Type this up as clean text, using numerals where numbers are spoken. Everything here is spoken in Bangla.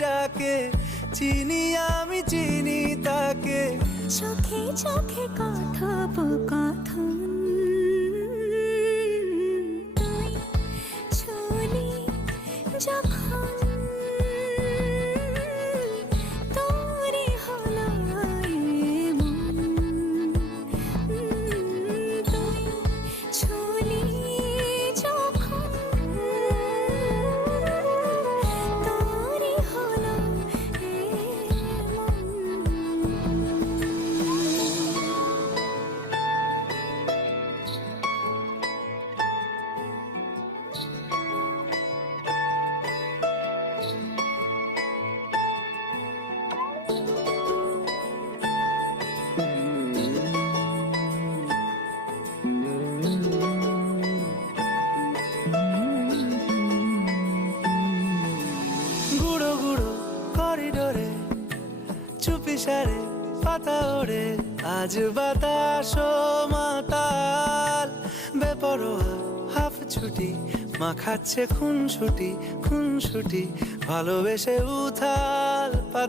যাকে চিনি আমি চিনি তাকে। চোখে চোখে কথোপকথন, তুই ছুলি যখন তোরে হলো এমন, তুই ছুলি যখন তোরে হলো এমন। গুঁড়ো গুঁড়ো করিডোরে চুপি সারে পাতা ওড়ে, আজ বাতাস মাতাল বেপরোয়া হাফ ছুটি, মাখাচ্ছে খুনসুটি খুনসুটি, ভালোবেসে উথাল পাথাল।